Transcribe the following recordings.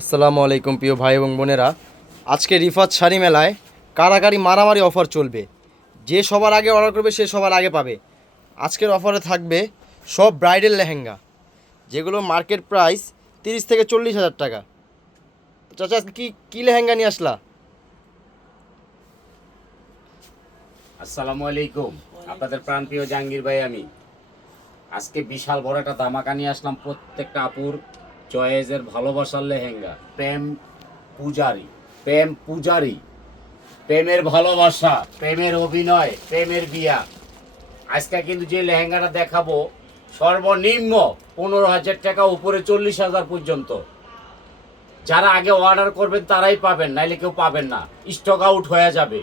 আসসালামু আলাইকুম প্রিয় ভাই এবং বোনেরা। আজকে রিফাত শাড়ি মেলায় কারাকারি মারামারি অফার চলবে। যে সবার আগে অর্ডার করবে, সে সবার আগে পাবে। আজকের অফারে থাকবে সব ব্রাইডাল লেহেঙ্গা, যেগুলো মার্কেট প্রাইস তিরিশ থেকে চল্লিশ হাজার টাকা। চাচা কি, কী লেহেঙ্গা নিয়ে আসলা? আসসালামু আলাইকুম। আপনাদের প্রাণপ্রিয় জাহাঙ্গীর ভাই, আমি। আজকে বিশাল বড় একটা ধামাকা নিয়ে আসলাম প্রত্যেকটা আপুর। চয়েসের ভালোবাসার লেহেঙ্গা। প্রেম পূজারি। প্রেম পূজারি। প্রেমের ভালোবাসা। প্রেমের অভিনয় প্রেমের বিয়া। আজকে কিন্তু যে লেহেঙ্গাটা দেখাবো সর্বনিম্ন পনেরো হাজার টাকা উপরে চল্লিশ হাজার পর্যন্ত। যারা আগে অর্ডার করবেন তারাই পাবেন নাইলে কেউ পাবেন না। স্টক আউট হয়ে যাবে।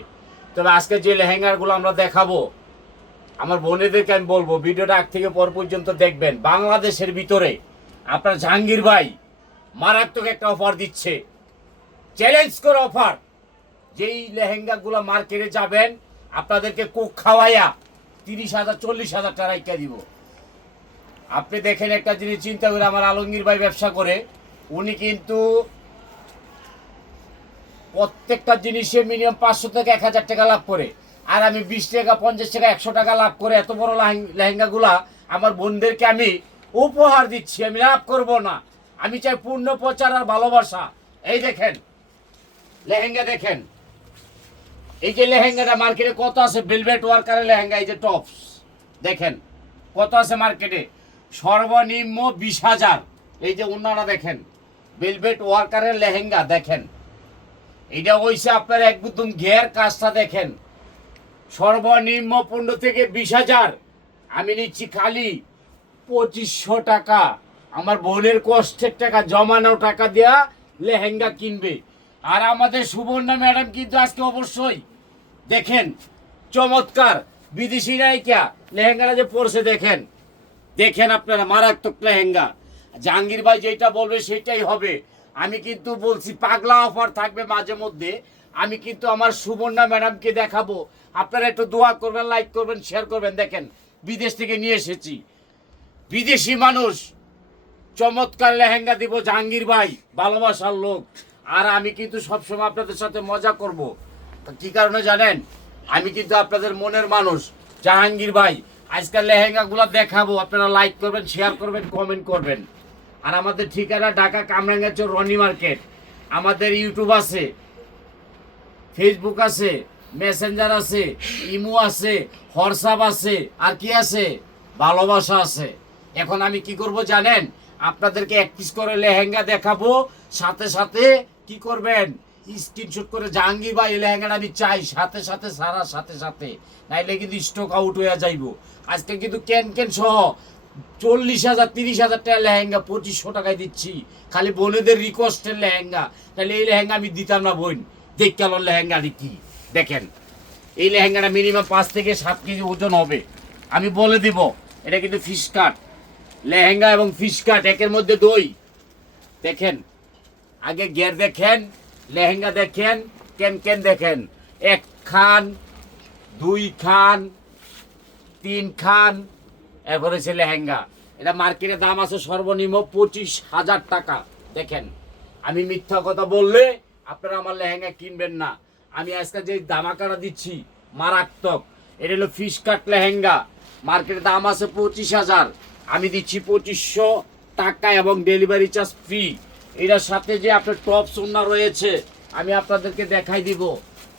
তবে আজকে যে লেহেঙ্গাগুলো আমরা দেখাবো আমার বোনেদেরকে আমি বলব ভিডিওটা আগ থেকে পর পর্যন্ত দেখবেন। বাংলাদেশের ভিতরে আপনার জাহাঙ্গীর ভাই মারাত্মক একটা অফার দিচ্ছে। চ্যালেঞ্জ করে অফার যেই লেহেঙ্গাগুলো মার্কেটে যাবেন, আপনাদেরকে কোক খাওয়াইয়া তিরিশ হাজার, চল্লিশ হাজার টাকা দিব। আপনি দেখেন একটা জিনিস, চিন্তা করে আমার আলমগীর ভাই ব্যবসা করে, উনি কিন্তু প্রত্যেকটা জিনিসে মিনিমাম পাঁচশো থেকে এক হাজার টাকা লাভ করে। আর আমি বিশ টাকা, পঞ্চাশ টাকা, একশো টাকা লাভ করে এত বড় লেহেং- লেহেঙ্গাগুলা আমার বোনদেরকে আমি উপহার দিচ্ছি, আমি লাভ করব না। আমি চাই পূর্ণ প্রচার আর ভালোবাসা। এই দেখেন, লেহেঙ্গা দেখেন। এই যে লেহেঙ্গাটা মার্কেটে কত আছে? বেলভেট ওয়ার্কারের লেহেঙ্গা, এই যে টপস দেখেন, কত আছে মার্কেটে? সর্বনিম্ন বিশ হাজার। এই যে অন্যরা দেখেন বেলভেট ওয়ার্কারের লেহেঙ্গা দেখেন। এটা হইছে আপনার একদম ঘের কাজটা দেখেন। সর্বনিম্ন পনেরো থেকে বিশ হাজার। আমি নিচ্ছি খালি পঁচিশশো টাকা। আমার বোনের কষ্টের টাকা, জমানো টাকা দেয়া লেহেঙ্গা কিনবে। আর আমাদের সুবর্ণা ম্যাডাম কিন্তু আজকে অবশ্যই, দেখেন, চমৎকার, বিদেশি নায়িকা, লেহেঙ্গাটা যে পরছে দেখেন। দেখেন আপনারা, মারাত্মক লেহেঙ্গা। জাহাঙ্গীর ভাই যেটা বলবে সেটাই হবে। আমি কিন্তু বলছি, পাগলা অফার থাকবে মাঝে মধ্যে। আমি কিন্তু আমার সুবর্ণা ম্যাডামকে দেখাবো। আপনারা একটু দোয়া করবেন, লাইক করবেন শেয়ার করবেন। দেখেন, বিদেশ থেকে নিয়ে এসেছি। বিদেশি মানুষ, চমৎকার লেহেঙ্গা দিব জাহাঙ্গীর ভাই, ভালোবাসার লোক। আর আমি কিন্তু সবসময় আপনাদের সাথে মজা করব। কি কারণে জানেন? আমি কিন্তু আপনাদের মনের মানুষ, জাহাঙ্গীর ভাই। আজকাল লেহেঙ্গাগুলো দেখাবো, আপনারা লাইক করবেন শেয়ার করবেন কমেন্ট করবেন। আর আমাদের ঠিকানা ঢাকা কামরাঙ্গাচর রনি মার্কেট। আমাদের ইউটিউব আছে ফেসবুক আছে মেসেঞ্জার আছে, ইমো আছে, হোয়াটসঅ্যাপ আছে, আর কি আছে? ভালোবাসা আছে। এখন আমি কি করব জানেন? আপনাদেরকে এক পিস করে লেহেঙ্গা দেখাবো। সাথে সাথে কি করবেন? স্ক্রিনশট করে জাহাঙ্গীর বা এই লেহেঙ্গাটা আমি চাই। সাথে সাথে, সারা সাথে সাথে। নাইলে কিন্তু স্টক আউট হয়ে যাইব। আজকে কিন্তু ক্যান ক্যান সহ চল্লিশ হাজার, তিরিশ হাজার টাকা লেহেঙ্গা পঁচিশশো টাকায় দিচ্ছি। খালি বোনেদের রিকোয়েস্টের লেহেঙ্গা। তাহলে এই লেহেঙ্গা আমি দিতাম না, বোন। দেখ কেন লেহেঙ্গাটি কি? দেখেন, এই লেহেঙ্গাটা মিনিমাম পাঁচ থেকে সাত কেজি ওজন হবে। আমি বলে দিব, এটা কিন্তু ফিস কাট লেহেঙ্গা এবং ফিশ কাট একের মধ্যে দই। দেখেন, আগে গের দেখেন, লেহেঙ্গা দেখেন, কেন কেন দেখেন। এক খান, দুই খান, তিন খান, এরপর হচ্ছে লেহেঙ্গা। এটা মার্কেটে দাম আছে সর্বনিম্ন পঁচিশ হাজার টাকা। দেখেন, আমি মিথ্যা কথা বললে আপনারা আমার লেহেঙ্গা কিনবেন না। আমি আজকে যে দামাকাটা দিচ্ছি, মারাত্মক, এটা হলো ফিশ কাট লেহেঙ্গা। মার্কেটে দাম আছে পঁচিশ হাজার। আমি দিচ্ছি পঁচিশশো টাকা এবং ডেলিভারি চার্জ ফ্রি এটার সাথে যে আপনার টপ সোনা রয়েছে, আমি আপনাদেরকে দেখাই দিব।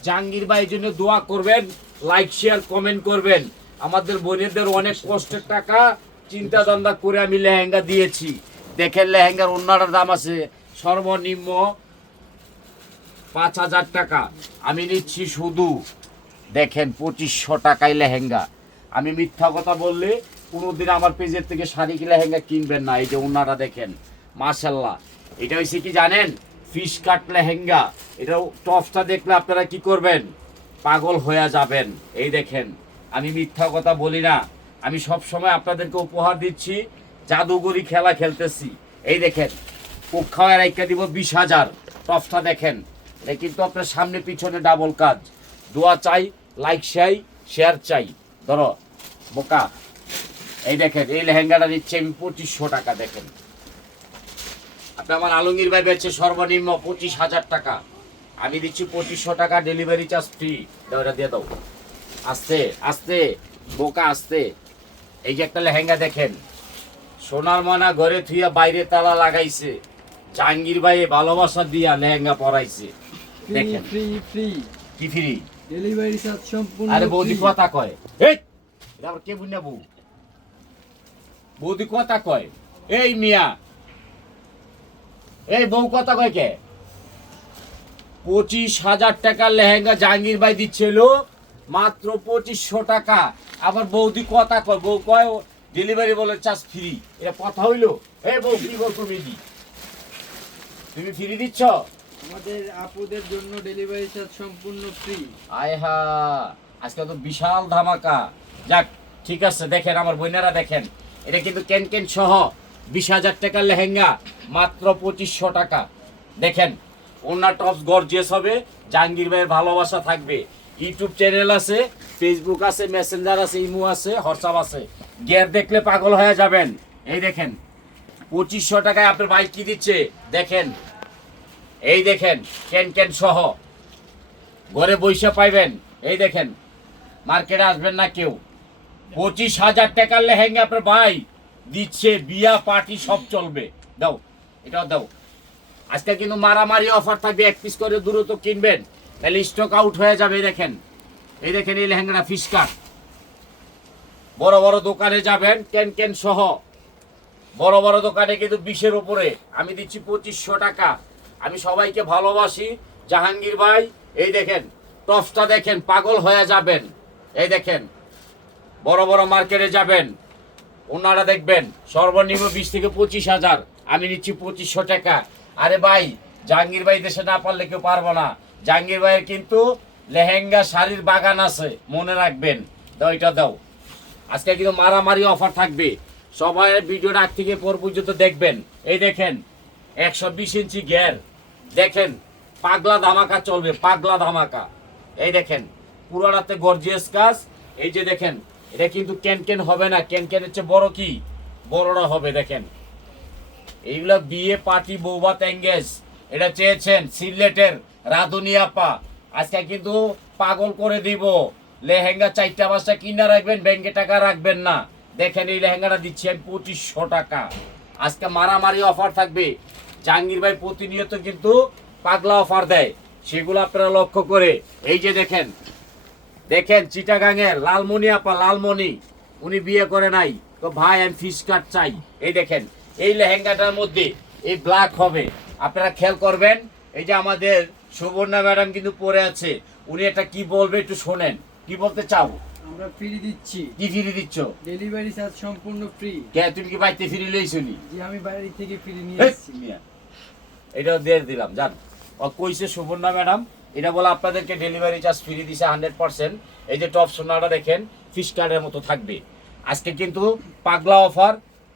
জাহাঙ্গীর ভাই জন্য দোয়া করবেন লাইক শেয়ার কমেন্ট করবেন। আমাদের বোনেদের অনেক কষ্টের টাকা চিন্তা দ্বন্দ্বা করে আমি লেহেঙ্গা দিয়েছি। দেখেন লেহেঙ্গার অন্যটার দাম আছে সর্বনিম্ন পাঁচ হাজার টাকা। আমি নিচ্ছি শুধু, দেখেন পঁচিশশো টাকায় লেহেঙ্গা। আমি মিথ্যা কথা বললে কোনোদিন আমার পেজের থেকে শাড়ি কি লেহেঙ্গা কিনবেন না? এই যে ওনারা দেখেন মার্শাল্লাহ এটা হচ্ছে কি জানেন? Fish cut lehenga. এটা টপসটা দেখলে আপনারা কি করবেন? পাগল হয়ে যাবেন। এই দেখেন, আমি মিথ্যা কথা বলি না। আমি সব সময় আপনাদেরকে উপহার দিচ্ছি, জাদুগরি খেলা খেলতেছি। এই দেখেন, কোক খাওয়ার একটা দিব বিশ হাজার। টপসটা দেখেন, এটা কিন্তু আপনার সামনে পিছনে ডাবল কাজ। দোয়া চাই লাইক চাই শেয়ার চাই। ধরো, বোকা। এই দেখেন এই লেহেঙ্গাটা দিচ্ছি আমি পঁচিশশো টাকা দেখেন। আপনি আমার আলমগীর ভাই বেচছে সর্বনিম্ন পঁচিশ হাজার টাকা। আমি দিচ্ছি পঁচিশশো টাকা ডেলিভারি চার্জ ফ্রি দাও দিয়ে দাও। আস্তে আস্তে বোকা আস্তে। এই যে একটা লেহেঙ্গা দেখেন সোনার মানা ঘরে থুইয়া বাইরে তালা লাগাইছে। জাহাঙ্গীর ভাই ভালোবাসা দিয়া লেহেঙ্গা পরাইছে। দেখেন। ফ্রি ফ্রি কি ফ্রি ডেলিভারি চার্জ সম্পূর্ণ আরে বৌদি কথা কয়। এই আবার কে বুঝনা বউ? বৌদি কথা কয়? এই মিয়া। এই বউ কথা কয় কে? পঁচিশ হাজার টাকার লেহেঙ্গা জাহাঙ্গীর ভাই দিচ্ছিল মাত্র পঁচিশশো টাকা। আবার বৌদি কথা কয় বউ কয় ডেলিভারি বলে চার্জ ফ্রি এটা কথা হইল? এই বউ কি বল তুমি? দি তুমি ফ্রি দিচ্ছ? আমাদের আপুদের জন্য ডেলিভারি চার্জ সম্পূর্ণ ফ্রি আয় হা আজকে তো বিশাল ধামাকা। যাক ঠিক আছে দেখেন আমার বোনেরা দেখেন। এটা কিন্তু কেন কেন সহ বিশ হাজার টাকার লেহেঙ্গা, মাত্র পঁচিশশো টাকা। দেখেন, ওনার টপস গর্জিয়াস হবে, জাহাঙ্গীর ভাইয়ের ভালোবাসা থাকবে। ইউটিউব চ্যানেল আছে ফেসবুক আছে মেসেঞ্জার আছে ইমো আছে হোয়াটসঅ্যাপ আছে। গিয়ার দেখলে পাগল হয়ে যাবেন। এই দেখেন, পঁচিশশো টাকায় আপনার বাইক কি দিচ্ছে? দেখেন, এই দেখেন, কেন কেন সহ। ঘরে বৈশা পাইবেন, এই দেখেন মার্কেটে আসবেন না কেউ। পঁচিশ হাজার টাকার লেহেঙ্গা আপনার ভাই দিচ্ছে, বিয়া পার্টি সব চলবে। দাও, এটাও দাও। আজকে কিন্তু মারামারি অফার থাকবে, এক পিস করে দ্রুত কিনবেন। তাহলে স্টক আউট হয়ে যাবে, এই দেখেন। এই দেখেন এই লেহেঙ্গাটা ফিসকাট বড় বড় দোকানে যাবেন, কেন কেন সহ। বড় বড় দোকানে কিন্তু বিশের উপরে। আমি দিচ্ছি পঁচিশশো টাকা। আমি সবাইকে ভালোবাসি। জাহাঙ্গীর ভাই, এই দেখেন টপসটা দেখেন, পাগল হয়ে যাবেন। এই দেখেন বড় বড় মার্কেটে যাবেন। ওনারা দেখবেন, সর্বনিম্ন বিশ থেকে পঁচিশ হাজার। আমি নিচ্ছি পঁচিশশো টাকা। আরে ভাই, জাহাঙ্গীর ভাই দেশে না পারলে কেউ পারব না। জাহাঙ্গীর ভাইয়ের কিন্তু লেহেঙ্গা শাড়ির বাগান আছে, মনে রাখবেন। দাও, এটা দাও। আজকে কিন্তু মারামারি অফার থাকবে। সবাই ভিডিওটা আগ থেকে পর পর্যন্ত দেখবেন। এই দেখেন, একশো বিশ ইঞ্চি গ্যার দেখেন, পাগলা ধামাকা চলবে, পাগলা ধামাকা। এই দেখেন, পুরাটাতে গর্জিয়াস কাজ। এই যে দেখেন এটা কিন্তু ক্যান ক্যান হবে না? ক্যান ক্যানের চেয়ে বড় কি? বড়রা হবে, দেখেন। এইগুলা বিয়ে পার্টি বৌবাত এঙ্গেজ এটা চেয়েছেন সিলেটের রাধুনি আপা। আজকে কিন্তু পাগল করে দিব। লেহেঙ্গা চারটা পাঁচটা কিনা রাখবেন, ব্যাংকে টাকা রাখবেন না। দেখেন এই লেহেঙ্গাটা দিচ্ছি আমি পঁচিশশো টাকা। আজকে মারামারি অফার থাকবে। জাহাঙ্গীর ভাই প্রতিনিয়ত কিন্তু পাগলা অফার দেয়। সেগুলো আপনারা লক্ষ্য করে। এই যে দেখেন দেখেন চিটাগাঙের লালমনি আপা লালমণি উনি বিয়ে করে নাই। তো ভাই আমি ফিস কাট চাই। এই দেখেন এই লেহেঙ্গাটার মধ্যে এই ব্ল্যাক হবে। আপনারা খেয়াল করবেন এই যে আমাদের সুবর্ণা ম্যাডাম কিন্তু পরে আছে। উনি একটা কি বলবে একটু শোনেন। কি বলতে চাও? আমরা ফ্রি দিচ্ছি। কি ফিরে দিচ্ছ? ডেলিভারি চার্জ সম্পূর্ণ ফ্রি কে তুমি কি বাড়িতে ফিরে লইছনি যে আমি বাইরে থেকে ফ্রি নিয়ে এসেছি মিয়া। এটাও দিয়ে দিলাম জান ও কইছে সুবর্ণা ম্যাডাম এটা বলে আপনাদেরকে ডেলিভারি চার্জ ফ্রি দিছে হান্ড্রেড পার্সেন্ট এই যে টপ সোনাটা দেখেন ফিশ কার্ডের মতো থাকবে। আজকে কিন্তু পাগলা অফার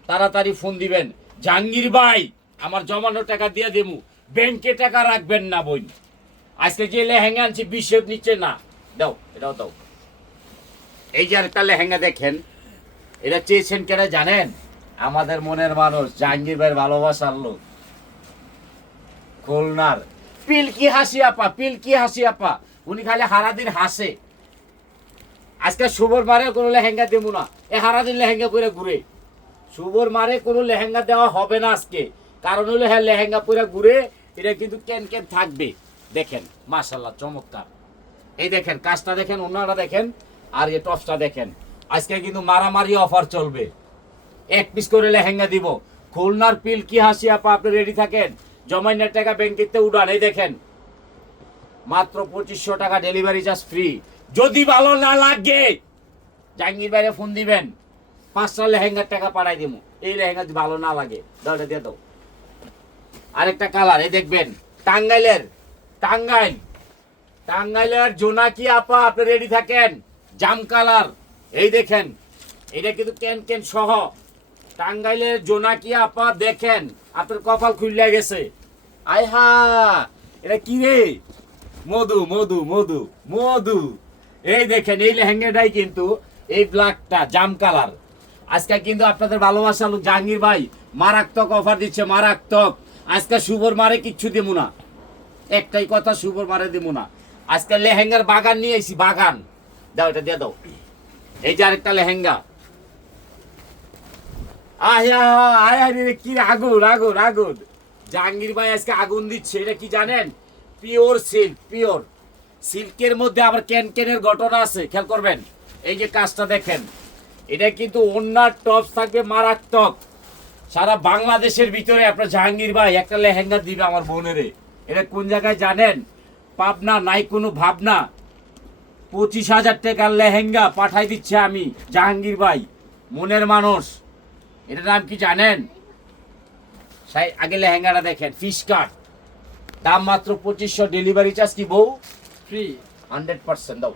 তাড়াতাড়ি ফোন দিবেন। জাহাঙ্গীর ভাই, আমার জমানো টাকা দিয়ে দেবো। ব্যাংকে টাকা রাখবেন না বই আজকে যে লেহেঙ্গা আনছি বিশেষ নিচ্ছে না। দাও, এটাও দাও। এই যে আরেকটা লেহেঙ্গা দেখেন, এটা চেয়েছেন কেন জানেন? আমাদের মনের মানুষ, জাহাঙ্গীর ভাইয়ের ভালোবাসার লোক। খুলনার। পিলকি হাসি আপা, পিলকি হাসি আপা। উনি খালি হারাদিন হাসে। আজকে শুভর মারে কোনো লেহেঙ্গা দেবো না। এ হারাদিন লেহেঙ্গা পরে ঘুরে। শুভর মারে কোনো লেহেঙ্গা দেওয়া হবে না আজকে। কারণ হলো হ্যাঁ লেহেঙ্গা পরে ঘুরে এটা কিন্তু কেন কেন থাকবে। দেখেন মাশাল্লাহ চমৎকার। এই দেখেন, কাজটা দেখেন, ওনারা দেখেন, আর এই টপসটা দেখেন। আজকে কিন্তু মারামারি অফার চলবে। এক পিস করে লেহেঙ্গা দিব। খুলনার পিল কি হাসি আপা, আপনি রেডি থাকেন? জমাইনের টাকা ব্যাংকেতে উড়ান এই দেখেন। মাত্র পঁচিশশো টাকা ডেলিভারি চার্জ ফ্রি যদি ভালো না লাগে, জাহাঙ্গীর বাইরে ফোন দিবেন। পাঁচটা লেহেঙ্গার টাকা পাঠাই দিব এই লেহেঙ্গা যদি ভালো না লাগে দাও এটা দিয়ে দাও। আরেকটা কালার এই দেখবেন, টাঙ্গাইলের, টাঙ্গাইল। টাঙ্গাইলের জোনাকি আপা, আপনি রেডি থাকেন? জাম কালার এই দেখেন, এটা কিন্তু কেন কেন সহ। টাঙ্গাইলের জোনাকি আপা দেখেন, আপনার কপাল খুললে গেছে। আয় হা এটা কি রে? মধু মধু মধু মধু। এই দেখেন, এই লেহেঙ্গাটাই কিন্তু এই ব্ল্যাকটা জাম কালার আজকে কিন্তু আপনাদের ভালোবাসা জাহাঙ্গীর ভাই। মারাত্মক অফার দিচ্ছে, মারাত্মক। আজকে শুভর মারে কিচ্ছু দেবো না। একটাই কথা, শুভর মারে দেবো না। আজকে লেহেঙ্গার বাগান নিয়ে এসি বাগান। দাও এটা দিয়ে দাও। এই যে আরেকটা লেহেঙ্গা। আয়া আয়া রে কি আগুন আগুন আগুন জাহাঙ্গীর ভাই আজকে আগুন দিচ্ছে, এটা কি জানেন? Pure silk, pure. সিল্কের মধ্যে আবার ক্যান ক্যানের ঘটনা আছে, খেয়াল করবেন? এই যে কাজটা দেখেন, এটা কিন্তু অন্যার টপস থাকবে মারাত্মক। সারা বাংলাদেশের ভিতরে আপনার জাহাঙ্গীর ভাই একটা লেহেঙ্গা দিবে আমার বোনেরে। এটা কোন জায়গায় জানেন? পাবনা, নাই কোনো ভাবনা। পঁচিশ হাজার টাকার লেহেঙ্গা পাঠাই দিচ্ছে আমি জাহাঙ্গীর ভাই, মনের মানুষ। এটার নাম কি জানেন? আগে লেহেঙ্গাটা দেখেন ফিশ কাট দাম মাত্র পঁচিশশো ডেলিভারি চার্জ কি বউ? ফ্রি হান্ড্রেড পার্সেন্ট দাও।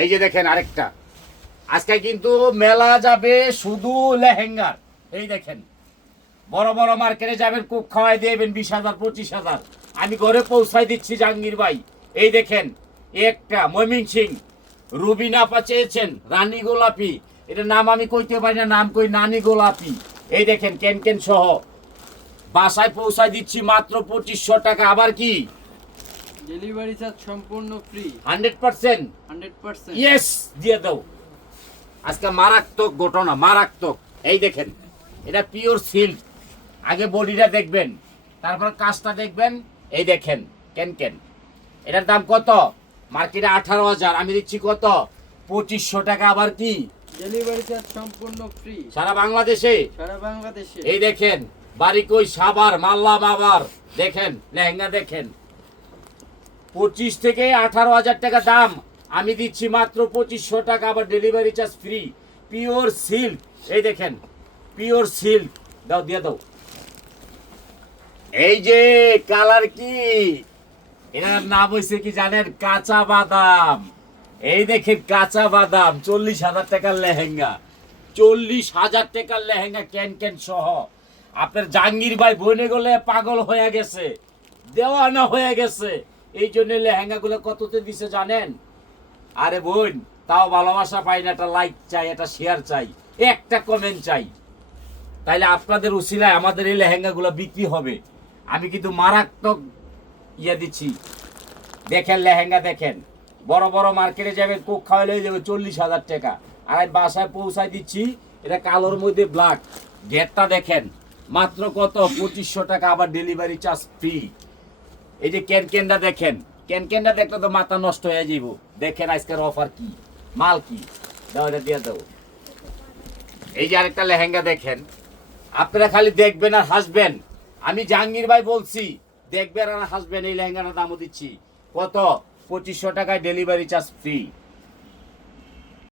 এই যে দেখেন আরেকটা। আজকে কিন্তু মেলা যাবে শুধু লেহেঙ্গার। এই দেখেন বড় বড় মার্কেটে যাবেন কুক খাওয়াই দেবেন বিশ হাজার পঁচিশ হাজার। আমি ঘরে পৌঁছাই দিচ্ছি জাহাঙ্গীর ভাই। এই দেখেন একটা ময়মিন সিং রুবিনা আপা চেয়েছেন রানী গোলাপি। এটা নাম আমি কইতে পারি না নাম কই নানি গোলাপি। এই দেখেন কেন কেন সহ। বাসায় পৌঁছাই দিচ্ছি মাত্র পঁচিশশো টাকা আবার কি? ডেলিভারি চার্জ সম্পূর্ণ free hundred percent? Hundred percent. Yes দিয়ে দাও। আজকে মারাত্মক ঘটনা মারাত্মক। এই দেখেন এটা পিওর সিল্ক আগে বডিটা দেখবেন তারপর কাজটা দেখবেন। এই দেখেন কেন কেন। এটার দাম কত? মার্কেটে আঠারো হাজার আমি দিচ্ছি কত? পঁচিশশো টাকা আবার কি? ডেলিভারি চার্জ সম্পূর্ণ ফ্রি। সারা বাংলাদেশে? সারা বাংলাদেশে। এই দেখেন বাড়ি কই সাবার মাল্লা বাবার। দেখেন লেহেঙ্গা দেখেন। পঁচিশ থেকে আঠারো হাজার টাকা দাম। আমি দিচ্ছি মাত্র পঁচিশশো টাকা আবার delivery charge free. Pure silk. এই দেখেন পিওর সিল্ক। দাও দিয়ে দাও। এই যে কালার কি? এটার নাম হয়েছে কি জানেন? কাঁচা বাদাম। এই দেখেন কাঁচা বাদাম, চল্লিশ হাজার টাকার লেহেঙ্গা। চল্লিশ হাজার টাকার লেহেঙ্গা ক্যান ক্যান সহ। আপনার জাহাঙ্গীর ভাই বনে গেলে পাগল হয়ে গেছে, দেওয়ানা হয়ে গেছে। এই জন্য লেহেঙ্গা গুলো কততে দিছে জানেন? আরে বোন, তাও ভালোবাসা পাই না, একটা লাইক চাই, একটা শেয়ার চাই, একটা কমেন্ট চাই। তাইলে আপনাদের উসিলায় আমাদের এই লেহেঙ্গাগুলো বিক্রি হবে। আমি কিন্তু মারাত্মক ইয়ে দিচ্ছি। দেখেন লেহেঙ্গা, দেখেন। বড় বড় মার্কেটে যাবেন কোক খাওয়ালে যাবে চল্লিশ হাজার টাকা। আর আমি বাসায় পৌঁছায় দিচ্ছি, এটা কালোর মধ্যে ব্ল্যাক গেটটা দেখেন, মাত্র কত? পঁচিশশো টাকা, আবার ডেলিভারি চার্জ ফ্রি এই যে ক্যান ক্যানটা দেখেন ক্যান ক্যানটা দেখলে তো মাথা নষ্ট হয়ে যাইব। দেখেন আজকের অফার কি, মাল কি? দাও এটা দিয়ে দাও। এই যে আরেকটা লেহেঙ্গা দেখেন, আপনারা খালি দেখবেন আর হাসবেন। আমি জাহাঙ্গীর ভাই বলছি, দেখবেন আর হাসবেন, এই লেহেঙ্গাটার দামও দিচ্ছি। কত? পঁচিশশো টাকায় ডেলিভারি চার্জ ফ্রি